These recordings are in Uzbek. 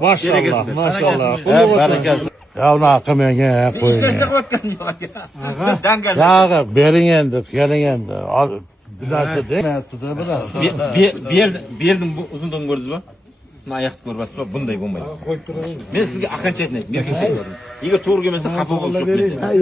Maşallah, maşallah. Bereket. Ya onu hakkım yenge koyun. İşte qilayotgan yo'q. Dangal. Ya bering endi, keling endi. Bir dakika değil mi? Berdim bu uzundan ko'rdingizmi? Buni oyoqni ko'rasizmi? Bunday bo'lmaydi. Men sizga aqlcha aytmayman, merkincha aytaman. Agar to'g'ri kelmasa xafa bo'lishib.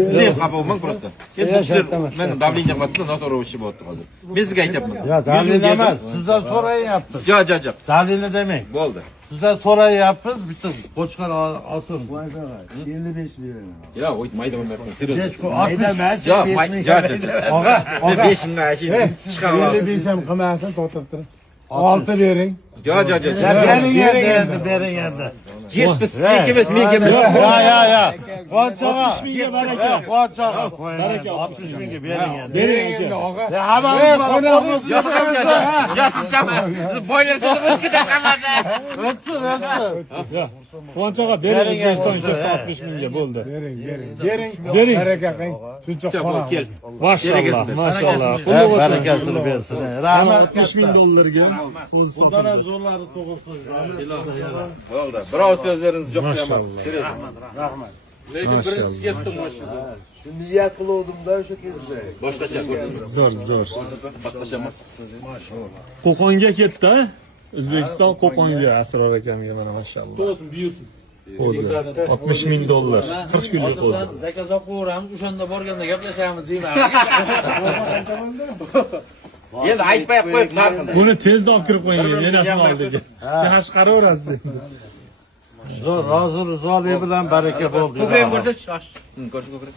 Siz ham xafa bo'lmang просто. Endi bu ishlar men davleniya qilyapti, noto'g'ri ish bo'lyapti hozir. Men sizga aytyapman. Ya dalil emas, sizdan so'rayın yaptınız. Yo'q. Dalilni demang. Bo'ldi. Sizdan so'rayın yaptınız, bitta qo'chqor olsin. 55 beraman. Yo'q, o'ytmaydi bunday. Serios. 5 ku 60 Yo'q, og'a. Men 5 mingga ashib chiqaman. 55 ham qilmasin, to'xtab tur. 6 bering. Yo'q. Ya bering endi. 70 senga emas, menga emas. Ya. Qo'chaga. 60 mingga baraka. Qo'chaga qo'ying. 60 mingga bering endi. Bering endi og'a. Ya hammamiz bor. Ya siz shama. Boylar sizni o'tib qamadi. O'tsin. Quvonch aka bering O'zbekistonga 60 mingga bo'ldi. Bering. Baraka qiling. Shuncha qora. Maşallah, maşallah. Barakasini bersin. Rahmat. 60 ming dollarga Bundan ham zo'rlari to'g'irsin. Bo'ldi. Birov so'zlaringiz yo'q deyman. Serios. Lekin birinchisi ketdim o'sha. Shu niyat qiluvdim-da o'sha kezda. Boshqacha ko'rsin. zo'r. Boshqacha emas. Qo'qonga ketdi. O'zbekiston Qo'qonga Asror akamga mana maşallah. To'sin, buyursin. O'zi 60 ming dollar. 40 kunlik o'zi. Zakaz olib qo'yamiz, o'shanda borganda gaplashamiz deyman. Endi aytmay qo'yib narxini. Buni tezda olib kirib qo'ying, menasini oldiga. Yaxshi qaraverasiz. Zo'r, hozir rizoli bilan baraka bo'ldi. Ko'krak ko'rsat. Ko'rsa ko'krak.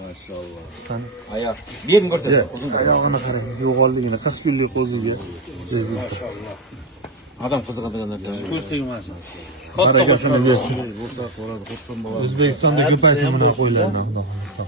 Maşallah. Ayoq. Bering ko'rsat. Oyog'ini qarang, yo'g'onligini 40 kunlik o'ziga. Adam qiziqadigan narsa. Ko'z tegmasin. Barakasini bersin. O'zbekistonda ko'paysa mana qo'ylarni, Xudo xohlasa.